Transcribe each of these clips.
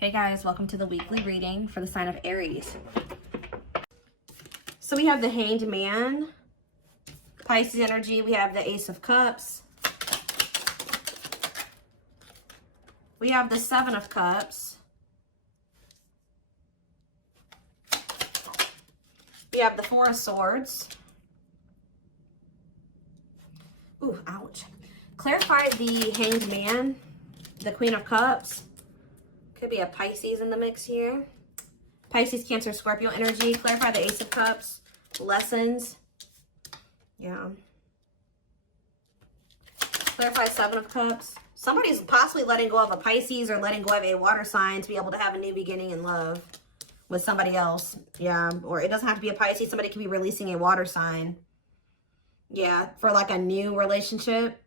Hey guys, welcome to the weekly reading for the sign of Aries. So we have the Hanged Man, Pisces energy. We have the Ace of Cups. We have the Seven of Cups. We have the Four of Swords. Ooh, ouch. Clarify the Hanged Man, the Queen of Cups. Could be a Pisces in the mix here. Pisces, Cancer, Scorpio energy. Clarify the Ace of Cups. Lessons. Yeah. Clarify Seven of Cups. Somebody's possibly letting go of a Pisces or letting go of a water sign to be able to have a new beginning in love with somebody else. Yeah. Or it doesn't have to be a Pisces. Somebody could be releasing a water sign. Yeah. For like a new relationship.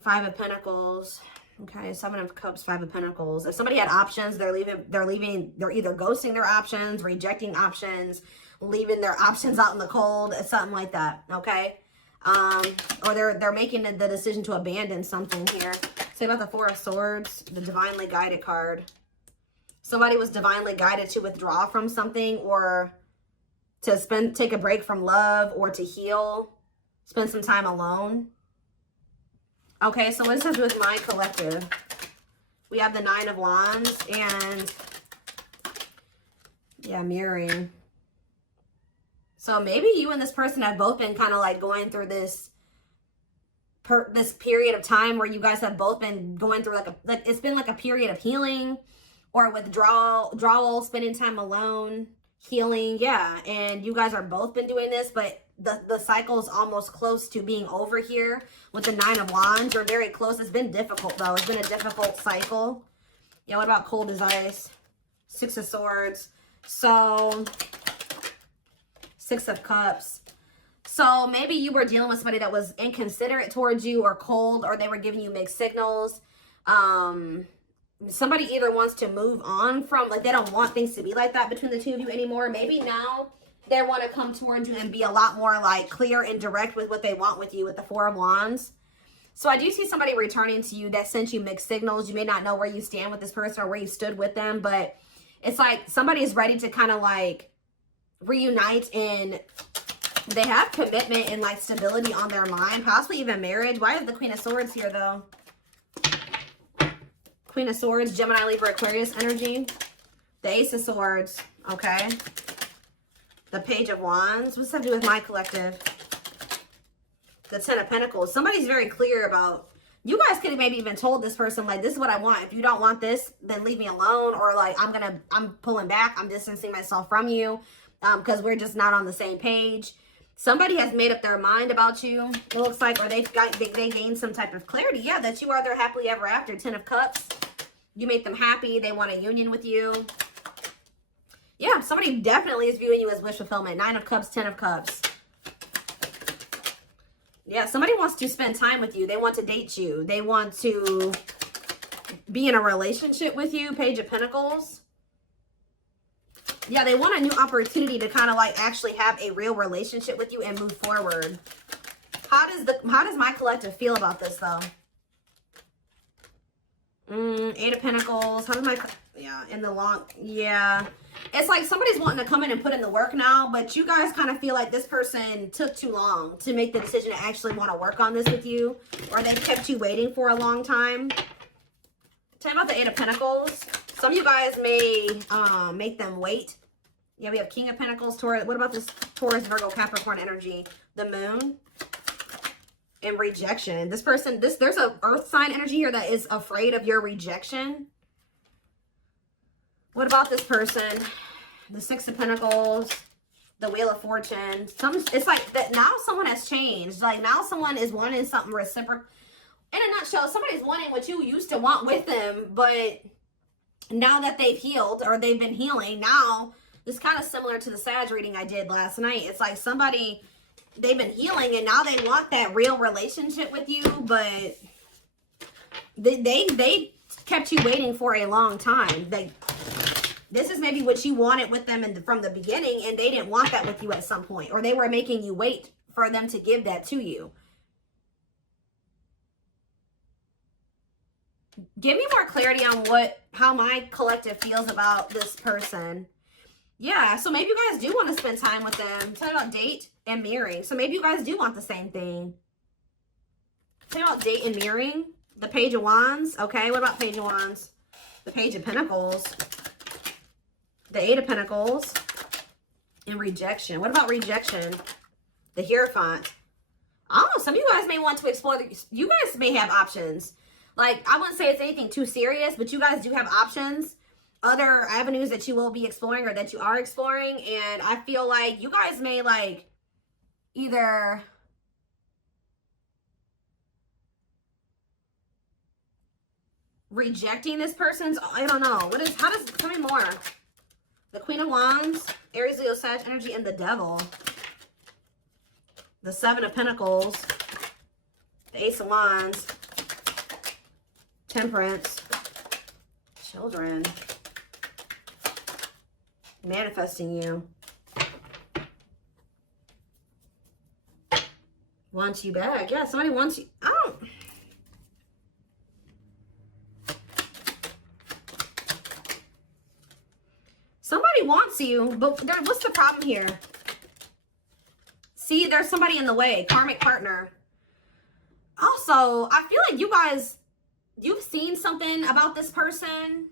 Five of Pentacles. Okay, Seven of Cups, Five of Pentacles. If somebody had options, they're either ghosting their options, rejecting options, leaving their options out in the cold, something like that, okay? Or they're making the decision to abandon something here. Say about the Four of Swords, the Divinely Guided card. Somebody was divinely guided to withdraw from something or to take a break from love or to heal, spend some time alone. Okay, so what does this have to do with my collective? We have the Nine of Wands and, yeah, mirroring. So maybe you and this person have both been kind of like going through this period of time where you guys have both been going through like it's been like a period of healing or withdrawal, spending time alone, healing, yeah. And you guys are both been doing this, but the cycle is almost close to being over here with the Nine of Wands. You're very close. It's been difficult, though. It's been a difficult cycle. Yeah, what about cold as ice? Six of Swords. So, Six of Cups. So, maybe you were dealing with somebody that was inconsiderate towards you or cold, or they were giving you mixed signals. Somebody either wants to move on from, like, they don't want things to be like that between the two of you anymore. Maybe now they want to come towards you and be a lot more like clear and direct with what they want with you with the Four of Wands. So I do see somebody returning to you that sent you mixed signals. You may not know where you stand with this person or where you stood with them, but it's like somebody is ready to kind of like reunite and they have commitment and like stability on their mind, possibly even marriage. Why is the Queen of Swords here though? Queen of Swords, Gemini, Libra, Aquarius energy. The Ace of Swords, okay. The Page of Wands. What's that do with my collective? The Ten of Pentacles. Somebody's very clear about, you guys could have maybe even told this person, like, this is what I want. If you don't want this, then leave me alone. Or like, I'm pulling back. I'm distancing myself from you because we're just not on the same page. Somebody has made up their mind about you, it looks like, or they gained some type of clarity. Yeah, that you are their happily ever after. Ten of Cups. You make them happy. They want a union with you. Yeah, somebody definitely is viewing you as wish fulfillment. Nine of Cups, Ten of Cups. Yeah, somebody wants to spend time with you. They want to date you. They want to be in a relationship with you. Page of Pentacles. Yeah, they want a new opportunity to kind of like actually have a real relationship with you and move forward. How does my collective feel about this though? Eight of Pentacles. How does my, yeah, in the long, yeah. It's like somebody's wanting to come in and put in the work now, but you guys kind of feel like this person took too long to make the decision to actually want to work on this with you, or they kept you waiting for a long time. Tell me about the Eight of Pentacles. Some of you guys may make them wait. Yeah, we have King of Pentacles, Taurus. What about this Taurus, Virgo, Capricorn energy? The Moon. And rejection. This person, there's a earth sign energy here that is afraid of your rejection. What about this person? The Six of Pentacles, the Wheel of Fortune. It's like that now someone has changed. Like now someone is wanting something reciprocal. In a nutshell, somebody's wanting what you used to want with them, but now that they've healed or they've been healing, now it's kind of similar to the Sag reading I did last night. It's like somebody, they've been healing and now they want that real relationship with you, but they kept you waiting for a long time. This is maybe what you wanted with them from the beginning, and they didn't want that with you at some point, or they were making you wait for them to give that to you. Give me more clarity on how my collective feels about this person. Yeah, so maybe you guys do want to spend time with them. Talking about date and mirroring. So maybe you guys do want the same thing. Talking about date and mirroring. The Page of Wands. Okay, what about Page of Wands? The Page of Pentacles. The Eight of Pentacles. And rejection. What about rejection? The Hierophant. I don't know. Some of you guys may want to explore. You guys may have options. Like, I wouldn't say it's anything too serious, but you guys do have options. Other avenues that you will be exploring or that you are exploring. And I feel like you guys may, like, either rejecting this person's, I don't know. How does, tell me more. The Queen of Wands, Aries, Leo, Sag energy, and the Devil. The Seven of Pentacles, the Ace of Wands, Temperance, children, manifesting you, wants you back. Yeah, somebody wants you. I don't. Somebody wants you, but what's the problem here? See, there's somebody in the way. Karmic partner. Also, I feel like you guys, you've seen something about this person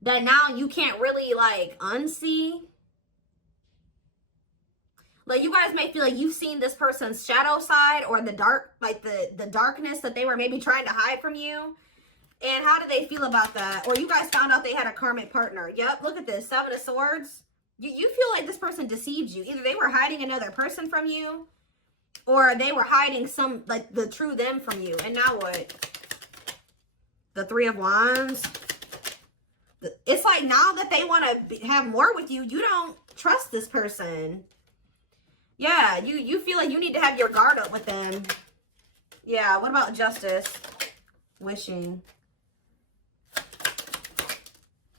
that now you can't really, like, unsee. Like, you guys may feel like you've seen this person's shadow side or the dark, like the darkness that they were maybe trying to hide from you. And how do they feel about that? Or you guys found out they had a karmic partner. Yep, look at this. Seven of Swords. You feel like this person deceived you. Either they were hiding another person from you, or they were hiding some, like, the true them from you. And now what? The Three of Wands. It's like now that they want to have more with you, you don't trust this person. Yeah, you feel like you need to have your guard up with them. Yeah, what about Justice? Wishing.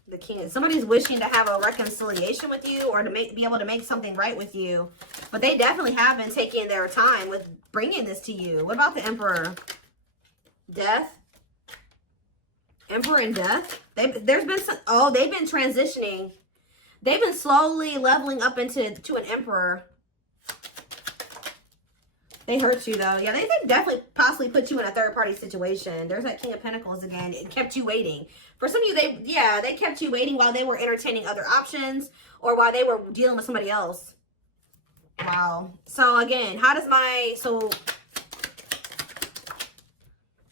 The King. Somebody's wishing to have a reconciliation with you or to be able to make something right with you. But they definitely have been taking their time with bringing this to you. What about the Emperor? Death. Emperor and Death. There's been some, oh, they've been transitioning. They've been slowly leveling up to an Emperor. They hurt you, though. Yeah, they definitely possibly put you in a third-party situation. There's that King of Pentacles again. It kept you waiting. For some of you, they kept you waiting while they were entertaining other options or while they were dealing with somebody else. Wow. So, again, how does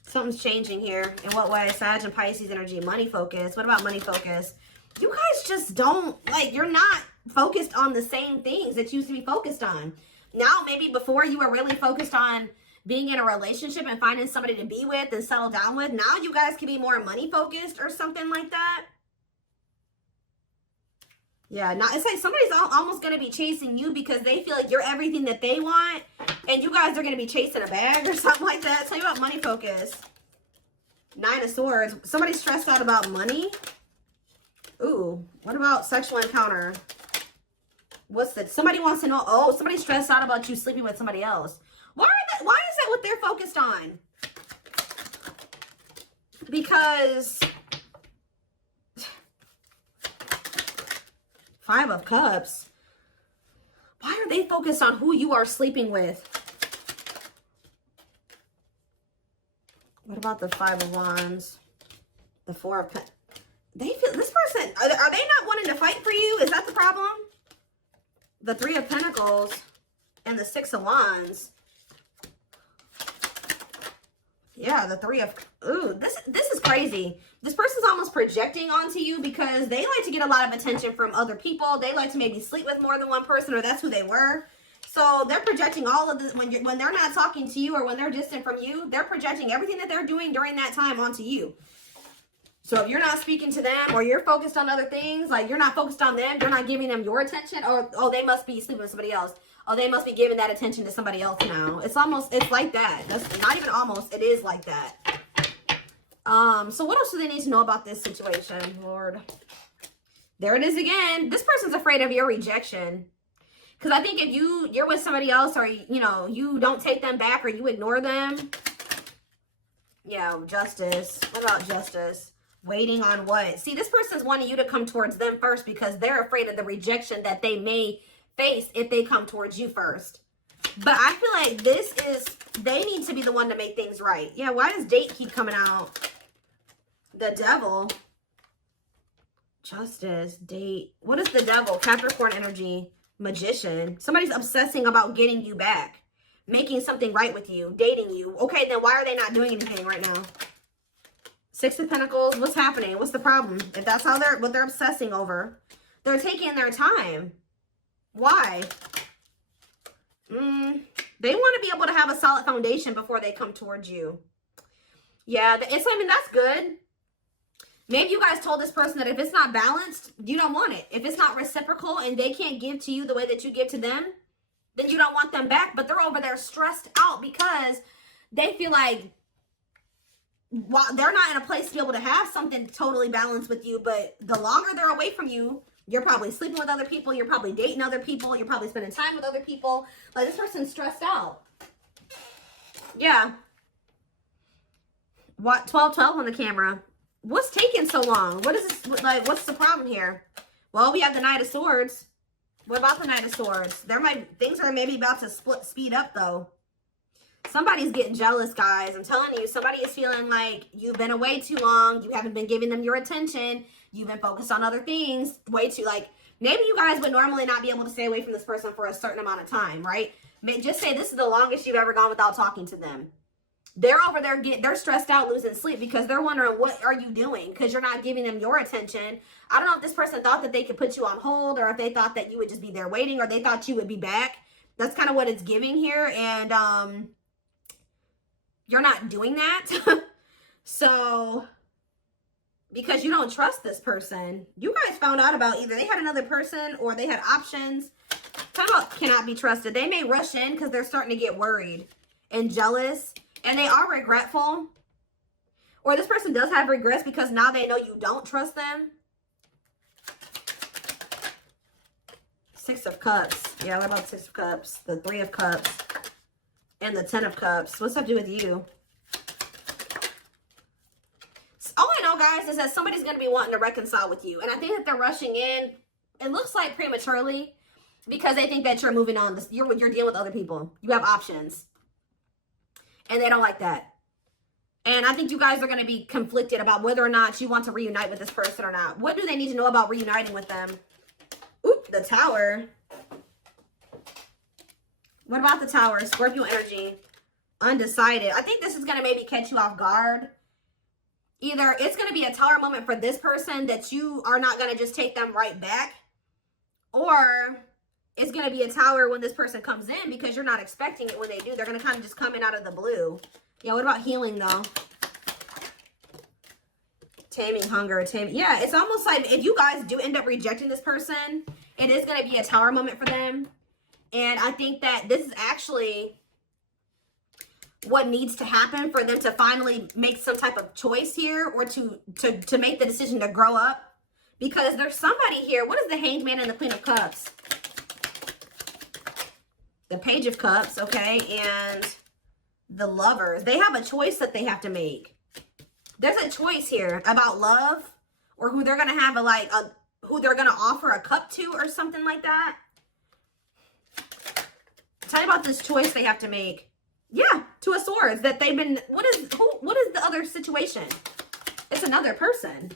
something's changing here. In what way? Sag and Pisces energy. Money focus. What about money focus? You guys just don't, like, you're not focused on the same things that you used to be focused on. Now, maybe before you were really focused on being in a relationship and finding somebody to be with and settle down with. Now you guys can be more money focused or something like that. Yeah, now it's like somebody's almost going to be chasing you because they feel like you're everything that they want. And you guys are going to be chasing a bag or something like that. Tell you about money focus. Nine of Swords. Somebody's stressed out about money. Ooh, what about sexual encounter? Somebody wants to know, oh, somebody's stressed out about you sleeping with somebody else. Why is that what they're focused on? Because Five of Cups. Why are they focused on who you are sleeping with? What about the Five of Wands? The Four of Pentacles. They feel this person, are they not wanting to fight for you? Is that the problem? The Three of Pentacles and the Six of Wands. Yeah, the Three of... Ooh, this is crazy. This person's almost projecting onto you because they like to get a lot of attention from other people. They like to maybe sleep with more than one person, or that's who they were. So they're projecting all of this when they're not talking to you or when they're distant from you. They're projecting everything that they're doing during that time onto you. So if you're not speaking to them or you're focused on other things, like you're not focused on them, you're not giving them your attention, or, oh, they must be sleeping with somebody else. Oh, they must be giving that attention to somebody else now. It's like that. That's not even almost, it is like that. So what else do they need to know about this situation, Lord? There it is again. This person's afraid of your rejection. Because I think if you're with somebody else or, you know, you don't take them back or you ignore them, Yeah, justice. What about justice? Waiting on what? See, this person's wanting you to come towards them first because they're afraid of the rejection that they may face if they come towards you first. But I feel like this is, they need to be the one to make things right. Yeah, why does date keep coming out? The devil. Justice, date. What is the devil? Capricorn energy. Magician. Somebody's obsessing about getting you back. Making something right with you. Dating you. Okay, then why are they not doing anything right now? Six of Pentacles. What's happening? What's the problem? If that's how what they're obsessing over. They're taking their time. Why? They want to be able to have a solid foundation before they come towards you. Yeah, I mean, that's good. Maybe you guys told this person that if it's not balanced, you don't want it. If it's not reciprocal and they can't give to you the way that you give to them, then you don't want them back. But they're over there stressed out because they feel like while they're not in a place to be able to have something totally balanced with you, but the longer they're away from you, you're probably sleeping with other people, you're probably dating other people, you're probably spending time with other people. Like, this person's stressed out. Yeah. What? 12-12 on the camera. What's taking so long? What is this? Like, what's the problem here? Well, we have the Knight of Swords. What about the Knight of Swords? Things are maybe about to speed up, though. Somebody's getting jealous, guys. I'm telling you, somebody is feeling like you've been away too long. You haven't been giving them your attention. You've been focused on other things way too, like, maybe you guys would normally not be able to stay away from this person for a certain amount of time, right? Just say this is the longest you've ever gone without talking to them. They're over there, they're stressed out, losing sleep because they're wondering, what are you doing? Because you're not giving them your attention. I don't know if this person thought that they could put you on hold, or if they thought that you would just be there waiting, or they thought you would be back. That's kind of what it's giving here. And, you're not doing that. So, because you don't trust this person, you guys found out about either they had another person or they had options. Talk about cannot be trusted. They may rush in because they're starting to get worried and jealous, and they are regretful. Or this person does have regrets because now they know you don't trust them. Six of Cups. Yeah, what about the Six of Cups? The Three of Cups. And the 10 of Cups. What's that to do with you? All I know, guys, is that somebody's going to be wanting to reconcile with you. And I think that they're rushing in, it looks like prematurely, because they think that you're moving on. You're dealing with other people. You have options. And they don't like that. And I think you guys are going to be conflicted about whether or not you want to reunite with this person or not. What do they need to know about reuniting with them? Oop, the Tower. What about the Tower? Scorpio energy. Undecided. I think this is going to maybe catch you off guard. Either it's going to be a Tower moment for this person that you are not going to just take them right back. Or it's going to be a Tower when this person comes in because you're not expecting it when they do. They're going to kind of just come in out of the blue. Yeah, what about healing, though? Taming hunger. Yeah, it's almost like if you guys do end up rejecting this person, it is going to be a Tower moment for them. And I think that this is actually what needs to happen for them to finally make some type of choice here, or to make the decision to grow up. Because there's somebody here. What is the Hanged Man and the Queen of Cups? The Page of Cups, okay, and the Lovers. They have a choice that they have to make. There's a choice here about love, or who they're going to have who they're going to offer a cup to, or something like that. Tell me about this choice they have to make. Yeah, Two of Swords. That they've been, what is the other situation? It's another person.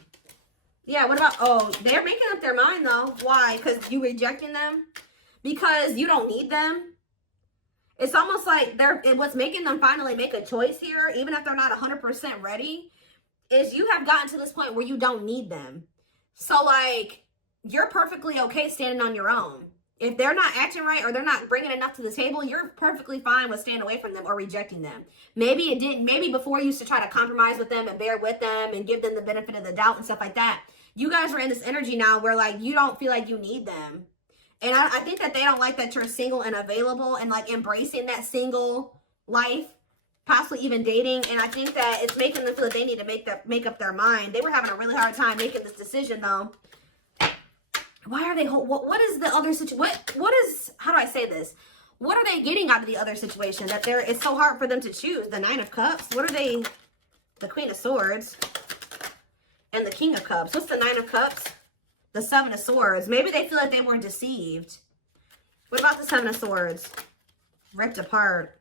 Yeah, what about, oh, they're making up their mind though. Why? Because you rejecting them? Because you don't need them? It's almost like what's making them finally make a choice here, even if they're not 100% ready, is you have gotten to this point where you don't need them. So like, you're perfectly okay standing on your own. If they're not acting right, or they're not bringing enough to the table, you're perfectly fine with staying away from them or rejecting them. Maybe it didn't. Maybe before you used to try to compromise with them and bear with them and give them the benefit of the doubt and stuff like that. You guys are in this energy now where like you don't feel like you need them. And I think that they don't like that you're single and available and like embracing that single life, possibly even dating. And I think that it's making them feel that they need to make up their mind. They were having a really hard time making this decision though. Why are they, what is the other situation? What is, how do I say this? What are they getting out of the other situation? That it's so hard for them to choose. The Nine of Cups. What are they, the Queen of Swords, and the King of Cups. What's the Nine of Cups? The Seven of Swords. Maybe they feel like they were deceived. What about the Seven of Swords? Ripped apart.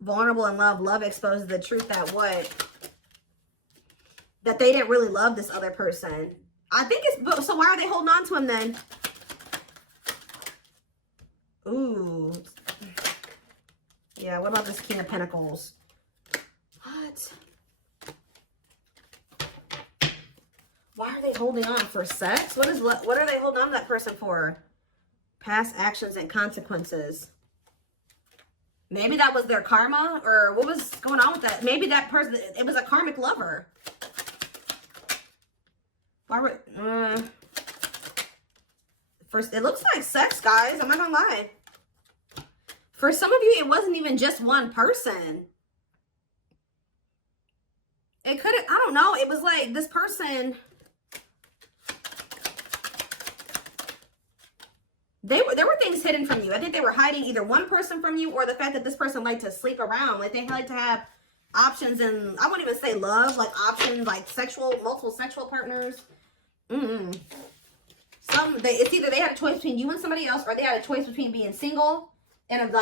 Vulnerable in love. Love exposes the truth that what? That they didn't really love this other person. I think it's... So why are they holding on to him then? Ooh. Yeah, what about this King of Pentacles? What? Why are they holding on? For sex? What are they holding on to that person for? Past actions and consequences. Maybe that was their karma, or what was going on with that? Maybe that person, it was a karmic lover. Why were, first, it looks like sex, guys. I'm not gonna lie. For some of you, it wasn't even just one person. It could have, I don't know. It was like this person, there were things hidden from you. I think they were hiding either one person from you or the fact that this person liked to sleep around. Like they like to have options, and I wouldn't even say love, like options, like multiple sexual partners. It's either they had a choice between you and somebody else, or they had a choice between being single and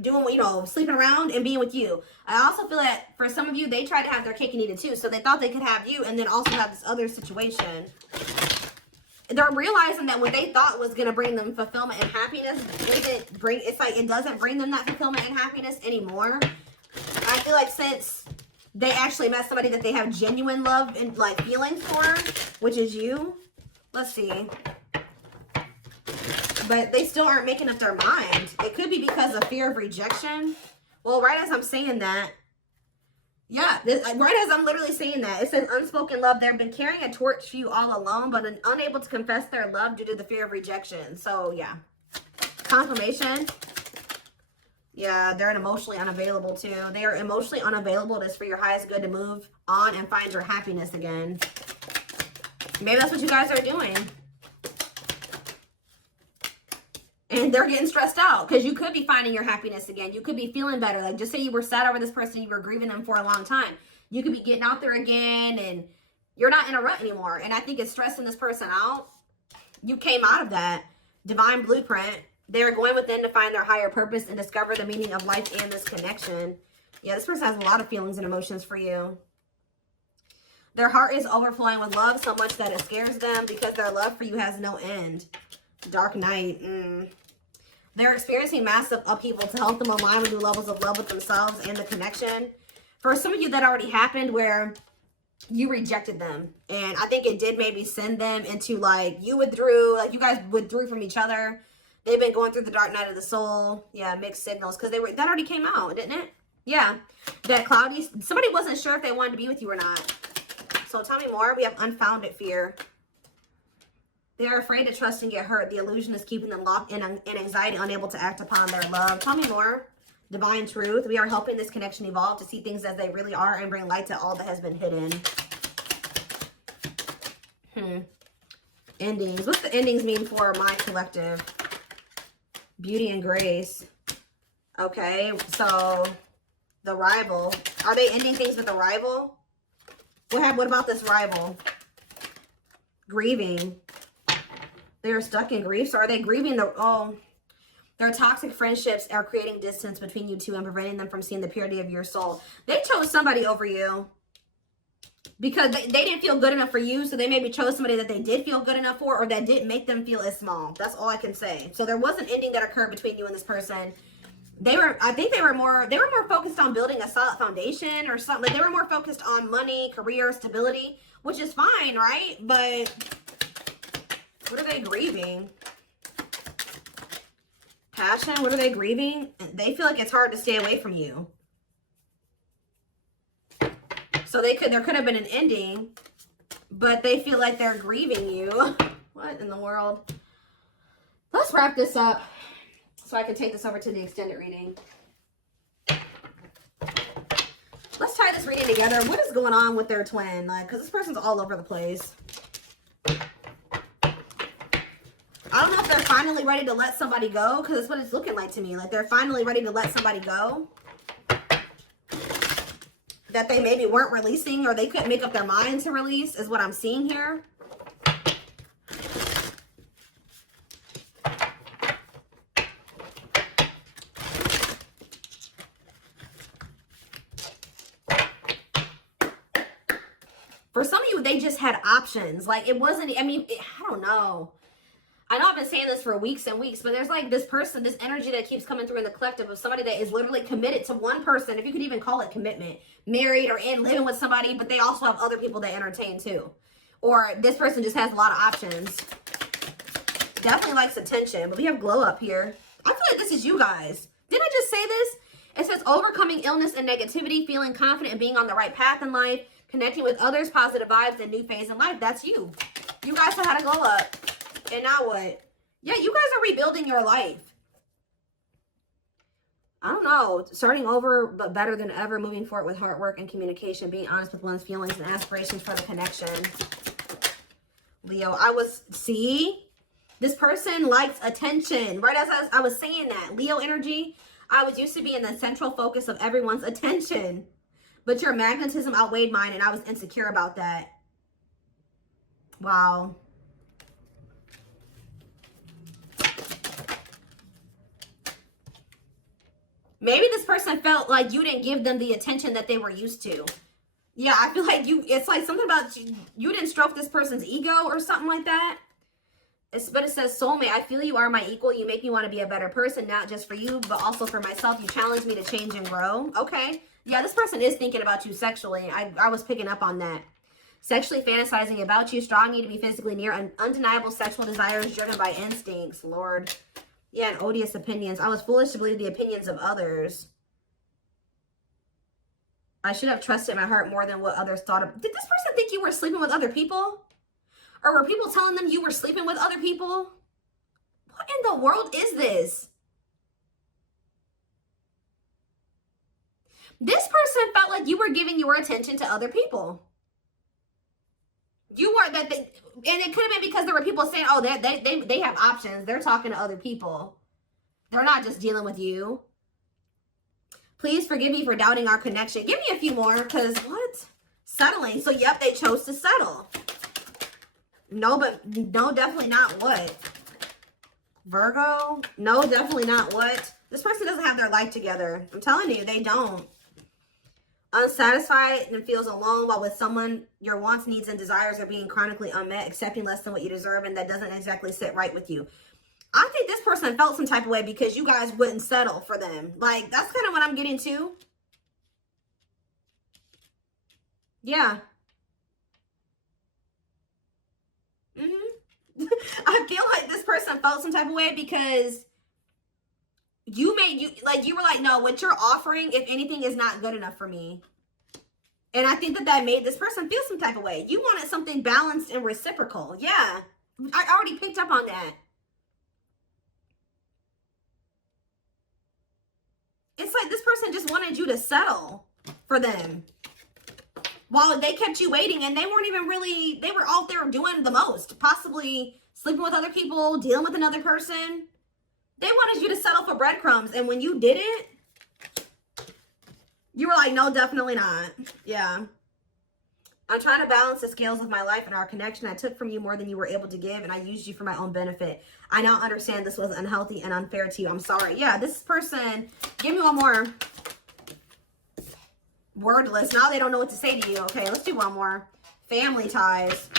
doing, you know, sleeping around and being with you. I also feel that for some of you, they tried to have their cake and eat it too. So they thought they could have you and then also have this other situation. They're realizing that what they thought was going to bring them fulfillment and happiness it doesn't bring them that fulfillment and happiness anymore. I feel like since they actually met somebody that they have genuine love and like feelings for, which is you. Let's see. But they still aren't making up their mind. It could be because of fear of rejection. Well, right as I'm saying that, yeah, right as I'm literally saying that, it says unspoken love. They've been carrying a torch for you all alone, but unable to confess their love due to the fear of rejection. So, yeah. Confirmation. Yeah, they're emotionally unavailable too. They are emotionally unavailable. It's for your highest good to move on and find your happiness again. Maybe that's what you guys are doing. And they're getting stressed out because you could be finding your happiness again. You could be feeling better. Like just say you were sad over this person, you were grieving them for a long time. You could be getting out there again and you're not in a rut anymore. And I think it's stressing this person out. You came out of that divine blueprint. They're going within to find their higher purpose and discover the meaning of life and this connection. Yeah, this person has a lot of feelings and emotions for you. Their heart is overflowing with love so much that it scares them because their love for you has no end. Dark night. They're experiencing massive upheaval to help them align with new levels of love with themselves and the connection. For some of you, that already happened where you rejected them. And I think it did maybe send them into like, you withdrew, like you guys withdrew from each other. They've been going through the dark night of the soul. Yeah, mixed signals. Because that already came out, didn't it? Yeah. That cloudy, somebody wasn't sure if they wanted to be with you or not. So tell me more. We have unfounded fear. They are afraid to trust and get hurt. The illusion is keeping them locked in anxiety, unable to act upon their love. Tell me more. Divine truth. We are helping this connection evolve to see things as they really are and bring light to all that has been hidden. Endings. What's the endings mean for my collective? Beauty and grace. Okay, so the rival. Are they ending things with a rival? What about this rival? Grieving. They're stuck in grief. So are they grieving their toxic friendships are creating distance between you two and preventing them from seeing the purity of your soul. They chose somebody over you because they didn't feel good enough for you. So they maybe chose somebody that they did feel good enough for, or that didn't make them feel as small. That's all I can say. So there was an ending that occurred between you and this person. I think they were more focused on building a solid foundation or something. Like they were more focused on money, career, stability, which is fine, right? But what are they grieving? Passion, what are they grieving? They feel like it's hard to stay away from you. So there could have been an ending, but they feel like they're grieving you. What in the world? Let's wrap this up so I can take this over to the extended reading. Let's tie this reading together. What is going on with their twin? Like, because this person's all over the place. I don't know if they're finally ready to let somebody go, because that's what it's looking like to me. Like they're finally ready to let somebody go. that they maybe weren't releasing or they couldn't make up their mind to release is what I'm seeing here. For some of you, they just had options. Like, it wasn't, I mean, I don't know. I know I've been saying this for weeks and weeks, but there's like this person, this energy that keeps coming through in the collective of somebody that is literally committed to one person, if you could even call it commitment, married or in living with somebody, but they also have other people they entertain too. Or this person just has a lot of options. Definitely likes attention, but we have glow up here. I feel like this is you guys. Didn't I just say this? It says overcoming illness and negativity, feeling confident and being on the right path in life, connecting with others, positive vibes, and new phase in life. That's you. You guys have had a glow up. And now what? Yeah, you guys are rebuilding your life. I don't know. Starting over, but better than ever. Moving forward with hard work and communication. Being honest with one's feelings and aspirations for the connection. Leo, see? This person likes attention. Right as I was saying that. Leo energy, I was used to be in the central focus of everyone's attention. But your magnetism outweighed mine, and I was insecure about that. Wow. Maybe this person felt like you didn't give them the attention that they were used to. Yeah, I feel like it's like something about you didn't stroke this person's ego or something like that. But it says, soulmate, I feel you are my equal. You make me want to be a better person, not just for you, but also for myself. You challenge me to change and grow. Okay. Yeah, this person is thinking about you sexually. I was picking up on that. Sexually fantasizing about you, strong need to be physically near, undeniable sexual desires driven by instincts. Lord. Yeah, and odious opinions. I was foolish to believe the opinions of others. I should have trusted my heart more than what others thought of. Did this person think you were sleeping with other people? Or were people telling them you were sleeping with other people? What in the world is this? This person felt like you were giving your attention to other people. You weren't and it could have been because there were people saying, oh, they have options. They're talking to other people. They're not just dealing with you. Please forgive me for doubting our connection. Give me a few more, because what? Settling. So, yep, they chose to settle. No, but no, definitely not what? Virgo? No, definitely not what? This person doesn't have their life together. I'm telling you, they don't. Unsatisfied and feels alone while with someone your wants, needs, and desires are being chronically unmet, accepting less than what you deserve, and that doesn't exactly sit right with you. I think this person felt some type of way because you guys wouldn't settle for them. Like, that's kind of what I'm getting to. Yeah. I feel like this person felt some type of way because you were like, no, what you're offering, if anything, is not good enough for me. And I think that made this person feel some type of way. You wanted something balanced and reciprocal. Yeah. I already picked up on that. It's like this person just wanted you to settle for them. While they kept you waiting, and they weren't even really, they were out there doing the most. Possibly sleeping with other people, dealing with another person. They wanted you to settle for breadcrumbs. And when you did it, you were like, no, definitely not. Yeah. I'm trying to balance the scales of my life and our connection. I took from you more than you were able to give, and I used you for my own benefit. I now understand this was unhealthy and unfair to you. I'm sorry. Yeah, this person, give me one more. Wordless. Now they don't know what to say to you. Okay, let's do one more. Family ties.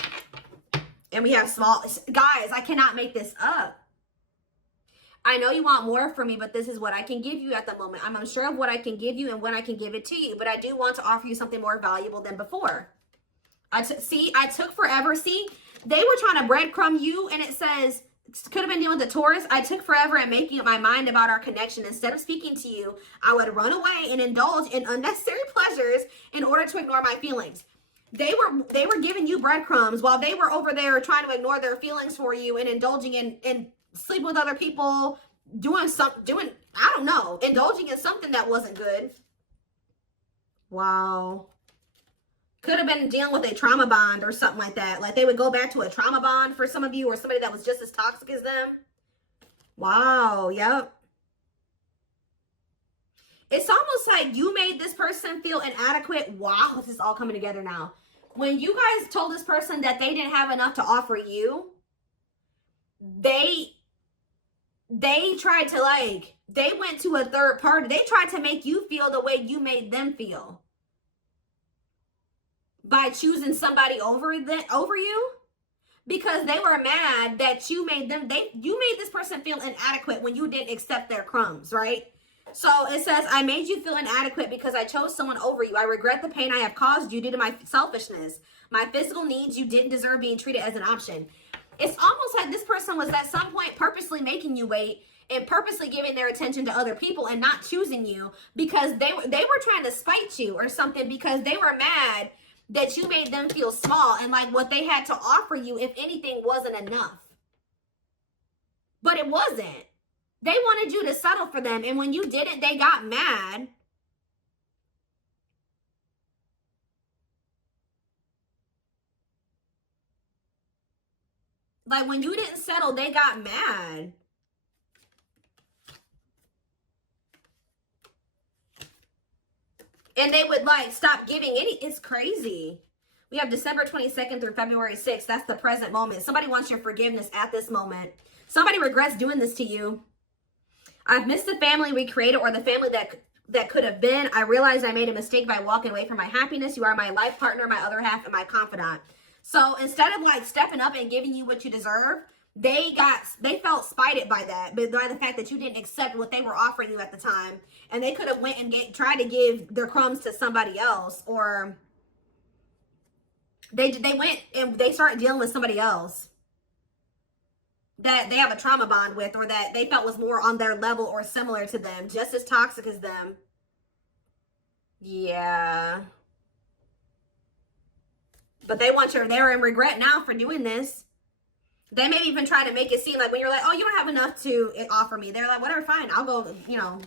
And we have small... Guys, I cannot make this up. I know you want more from me, but this is what I can give you at the moment. I'm unsure of what I can give you and when I can give it to you, but I do want to offer you something more valuable than before. I took forever. See, they were trying to breadcrumb you, and it says, could have been dealing with the Taurus. I took forever in making up my mind about our connection. Instead of speaking to you, I would run away and indulge in unnecessary pleasures in order to ignore my feelings. They were giving you breadcrumbs while they were over there trying to ignore their feelings for you and indulging in sleeping with other people, I don't know, indulging in something that wasn't good. Wow. Could have been dealing with a trauma bond or something like that. Like they would go back to a trauma bond for some of you, or somebody that was just as toxic as them. Wow. Yep. It's almost like you made this person feel inadequate. Wow, this is all coming together now. When you guys told this person that they didn't have enough to offer you, they tried to, like, they went to a third party. They tried to make you feel the way you made them feel by choosing somebody over you, because they were mad that you made them, you made this person feel inadequate when you didn't accept their crumbs, right? So it says, I made you feel inadequate because I chose someone over you. I regret the pain I have caused you due to my selfishness. My physical needs, you didn't deserve being treated as an option. It's almost like this person was at some point purposely making you wait and purposely giving their attention to other people and not choosing you because they were trying to spite you or something, because they were mad that you made them feel small and like what they had to offer you, if anything, wasn't enough. But it wasn't. They wanted you to settle for them, and when you didn't, they got mad. Like, when you didn't settle, they got mad. And they would, like, stop giving any. It's crazy. We have December 22nd through February 6th. That's the present moment. Somebody wants your forgiveness at this moment. Somebody regrets doing this to you. I've missed the family we created, or the family that could have been. I realized I made a mistake by walking away from my happiness. You are my life partner, my other half, and my confidant. So instead of, like, stepping up and giving you what you deserve, they felt spited by that, but by the fact that you didn't accept what they were offering you at the time. And they could have went and tried to give their crumbs to somebody else, or they went and they started dealing with somebody else that they have a trauma bond with, or that they felt was more on their level or similar to them, just as toxic as them. Yeah. But they're in regret now for doing this. They may even try to make it seem like, when you're like, oh, you don't have enough to offer me, they're like, whatever, fine, I'll go, you know,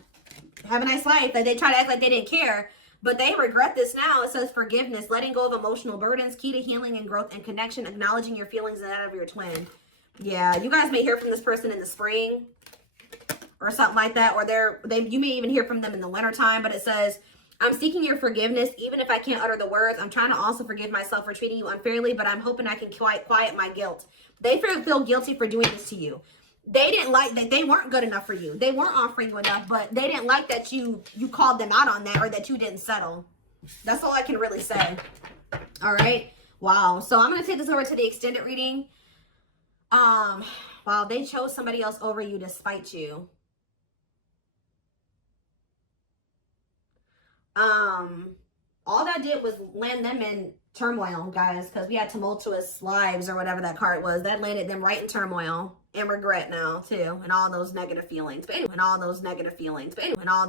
have a nice life. Like, they try to act like they didn't care, but they regret this now. It says forgiveness, letting go of emotional burdens, key to healing and growth and connection, acknowledging your feelings and that of your twin. Yeah, you guys may hear from this person in the spring or something like that, or you may even hear from them in the wintertime. But it says, I'm seeking your forgiveness, even if I can't utter the words. I'm trying to also forgive myself for treating you unfairly, but I'm hoping I can quiet my guilt. They feel guilty for doing this to you. They didn't like that. They weren't good enough for you. They weren't offering you enough, but they didn't like that you called them out on that, or that you didn't settle. That's all I can really say. All right. Wow. So I'm going to take this over to the extended reading. Wow, they chose somebody else over you to spite you. All that did was land them in turmoil, guys, because we had tumultuous lives, or whatever that card was. That landed them right in turmoil and regret now too, and all those negative feelings. But anyway,